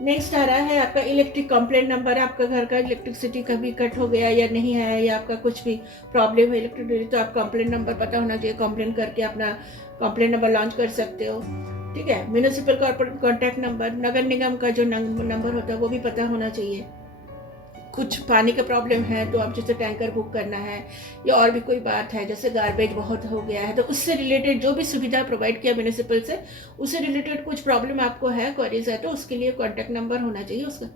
Next आ रहा है आपका इलेक्ट्रिक कंप्लेंट नंबर। आपका घर का इलेक्ट्रिसिटी कभी कट हो गया या नहीं है, या आपका कुछ भी प्रॉब्लम है इलेक्ट्रिसिटी, तो आप कंप्लेंट नंबर पता होना चाहिए। कंप्लेंट करके अपना कंप्लेंट नंबर लॉन्च कर सकते हो, ठीक है। म्यूनिसिपल कॉर्पोरेट कॉन्टैक्ट नंबर, नगर निगम का जो नंबर होता है वो भी पता होना चाहिए। कुछ पानी का प्रॉब्लम है तो आप जैसे टैंकर बुक करना है, या और भी कोई बात है जैसे गार्बेज बहुत हो गया है, तो उससे रिलेटेड जो भी सुविधा प्रोवाइड किया म्यूनिसिपल से, उससे रिलेटेड कुछ प्रॉब्लम आपको है, क्वेरीज है, तो उसके लिए कॉन्टैक्ट नंबर होना चाहिए उसका।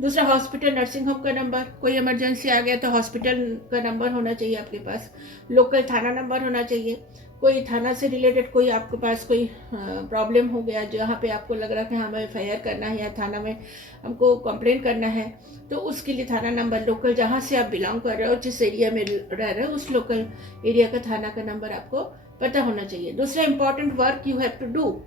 दूसरा हॉस्पिटल नर्सिंग होम का नंबर, कोई इमरजेंसी आ गया तो हॉस्पिटल का नंबर होना चाहिए आपके पास। लोकल थाना नंबर होना चाहिए। कोई थाना से रिलेटेड कोई आपके पास कोई प्रॉब्लम हो गया जहाँ पे आपको लग रहा है कि हमें एफ करना है या थाना में हमको कंप्लेन करना है, तो उसके लिए थाना नंबर, लोकल जहाँ से आप बिलोंग कर रहे हो, जिस एरिया में रह रहे हो, उस लोकल एरिया का थाना का नंबर आपको पता होना चाहिए। दूसरा important work you have to do,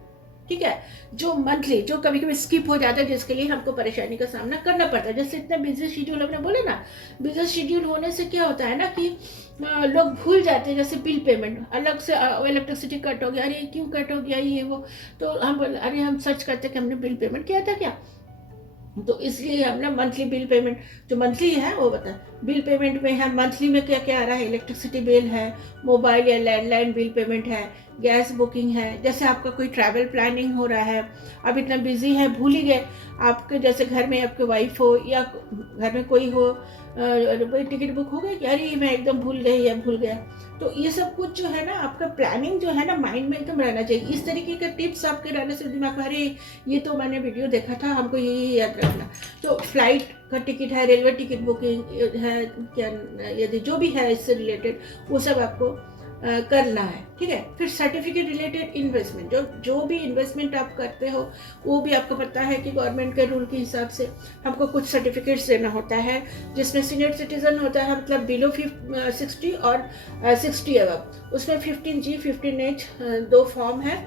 ठीक है, जो मंथली जो कभी कभी स्किप हो जाता है, जिसके लिए हमको परेशानी का सामना करना पड़ता है। जैसे इतना बिजी शेड्यूल हमने बोला ना, बिजी शेड्यूल होने से क्या होता है ना कि लोग भूल जाते हैं। जैसे बिल पेमेंट अलग से, इलेक्ट्रिसिटी कट हो गया, अरे क्यों कट हो गया ये वो, तो हम अरे हम सर्च करते कि हमने बिल पेमेंट किया था क्या, तो इसलिए हमने मंथली बिल पेमेंट जो मंथली है वो बताएं। बिल पेमेंट में है मंथली में क्या क्या आ रहा है, इलेक्ट्रिसिटी बिल है, मोबाइल या लैंडलाइन बिल पेमेंट है, गैस बुकिंग है। जैसे आपका कोई ट्रैवल प्लानिंग हो रहा है, अब इतना बिजी है भूल ही गए, आपके जैसे घर में आपके वाइफ हो या घर में कोई हो, कोई टिकट बुक हो गई कि अरे मैं एकदम भूल गई या भूल गया, तो ये सब कुछ जो है ना आपका प्लानिंग जो है ना माइंड में एकदम रहना चाहिए। इस तरीके का टिप्स आपके रहने से दिमाग में, अरे ये तो मैंने वीडियो देखा था, हमको ये याद रखना। तो फ्लाइट का टिकट है, रेलवे टिकट बुकिंग है, क्या यदि जो भी है इससे रिलेटेड वो सब आपको करना है, ठीक है। फिर सर्टिफिकेट रिलेटेड इन्वेस्टमेंट, जो भी इन्वेस्टमेंट आप करते हो वो भी आपको पता है कि गवर्नमेंट के रूल के हिसाब से हमको कुछ सर्टिफिकेट्स देना होता है, जिसमें सीनियर सिटीजन होता है, मतलब बिलो 60 और 60 अबव, उसमें 15G 15H दो फॉर्म है,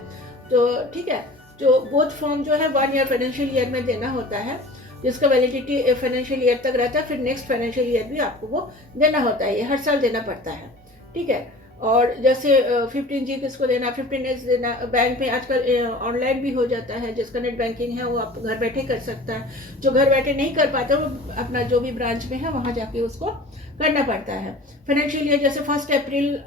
तो ठीक है। जो बोथ फॉर्म जो है 1 ईयर फाइनेंशियल ईयर में देना होता है, जिसका वैलिडिटी फाइनेंशियल ईयर तक रहता है, फिर नेक्स्ट फाइनेंशियल ईयर भी आपको वो देना होता है, ये हर साल देना पड़ता है, ठीक है। और जैसे 15G किसको देना, 15H देना, बैंक में आजकल ऑनलाइन भी हो जाता है, जिसका नेट बैंकिंग है वो आप घर बैठे कर सकता है। जो घर बैठे नहीं कर पाता वो अपना जो भी ब्रांच में है वहाँ जाके उसको करना पड़ता है। फाइनेंशियल ईयर जैसे 1 अप्रैल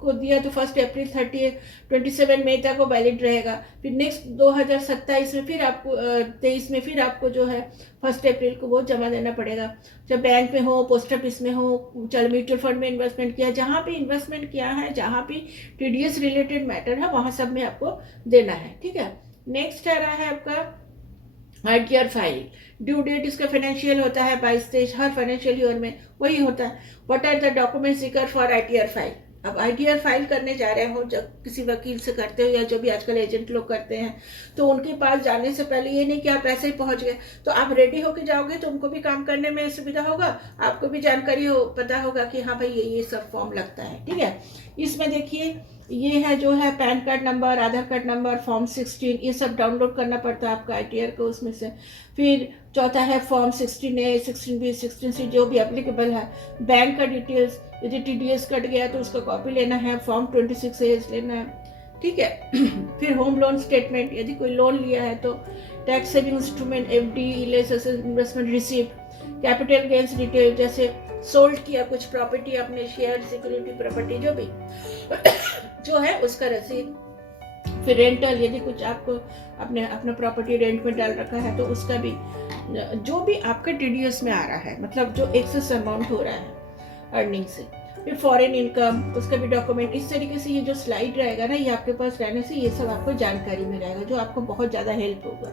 को दिया तो 1 अप्रैल 27 मई तक वो वैलिड रहेगा। फिर नेक्स्ट 2027 में फिर आपको 23 में फिर आपको जो है 1 अप्रैल को वो जमा देना पड़ेगा। चाहे बैंक में हो, पोस्ट ऑफिस में हो, चाहे म्यूचुअल फंड में इन्वेस्टमेंट किया, जहाँ भी इन्वेस्टमेंट किया है, जहाँ भी TDS रिलेटेड मैटर है वहाँ सब में आपको देना है, ठीक है। नेक्स्ट आ रहा है आपका ITR फाइल। ड्यू डेट इसका फाइनेंशियल होता है 22-23, हर फाइनेंशियल ईयर में वही होता है। What are the documents required for ITR file. अब ITR फाइल करने जा रहे हो, जब किसी वकील से करते हो या जो भी आजकल एजेंट लोग करते हैं, तो उनके पास जाने से पहले ये नहीं कि आप ऐसे ही पहुंच गए, तो आप रेडी होके जाओगे तो उनको भी काम करने में सुविधा होगा, आपको भी जानकारी पता होगा कि हाँ भाई ये सब फॉर्म लगता है, ठीक है। इसमें देखिए ये है जो है पैन कार्ड नंबर, आधार कार्ड नंबर, फॉर्म 16, ये सब डाउनलोड करना पड़ता है आपका ITR को उसमें से। फिर चौथा है फॉर्म 16A 16B 16C जो भी एप्लीकेबल है। बैंक का डिटेल्स, यदि TDS कट गया तो उसका कॉपी लेना है, फॉर्म 26A लेना है, ठीक है। फिर होम लोन स्टेटमेंट, यदि कोई लोन लिया है तो tax saving instrument, FD, investment receipt, capital gains detail, जैसे सोल्ड किया कुछ प्रॉपर्टी, अपने शेयर, सिक्योरिटी, प्रॉपर्टी जो भी जो है उसका रसीद। फिर रेंटल, यदि कुछ आपको अपना प्रॉपर्टी रेंट में डाल रखा है तो उसका भी, जो भी आपके TDS में आ रहा है, मतलब जो एक्सेस अमाउंट हो रहा है अर्निंग से। फिर फॉरेन इनकम, उसका भी डॉक्यूमेंट। इस तरीके से ये जो स्लाइड रहेगा ना, ये आपके पास रहने से ये सब आपको जानकारी में रहेगा, जो आपको बहुत ज़्यादा हेल्प होगा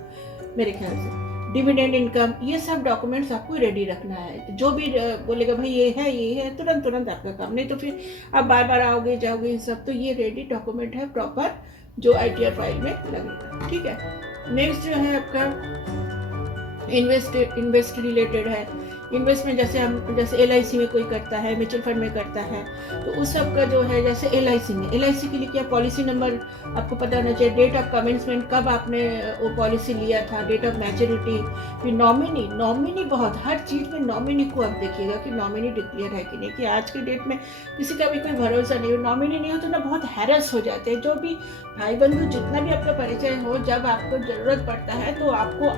मेरे ख्याल से। डिविडेंड इनकम, ये सब डॉक्यूमेंट्स आपको रेडी रखना है। जो भी बोलेगा भाई ये है, तुरंत आपका काम, नहीं तो फिर आप बार बार आओगे जाओगे ये सब, तो ये रेडी डॉक्यूमेंट है प्रॉपर जो ITR फाइल में लगेगा, ठीक है। नेक्स्ट जो है आपका इन्वेस्ट रिलेटेड है। इन्वेस्टमेंट जैसे LIC में कोई करता है, म्यूचुअल फंड में करता है, तो उस सब का जो है, जैसे LIC के लिए क्या पॉलिसी नंबर आपको पता होना चाहिए, डेट ऑफ कमेंसमेंट, कब आपने वो पॉलिसी लिया था, डेट ऑफ मैच्योरिटी। फिर नॉमिनी बहुत, हर चीज़ में नॉमिनी को आप देखिएगा कि नॉमिनी डिक्लेयर है कि नहीं, कि आज की डेट में किसी का भी कोई भरोसा नहीं हो, नॉमिनी नहीं हो तो ना बहुत हैरस हो जाते हैं। जो भी भाई बंधु जितना भी आपका परिचय हो, जब आपको ज़रूरत पड़ता है तो आपको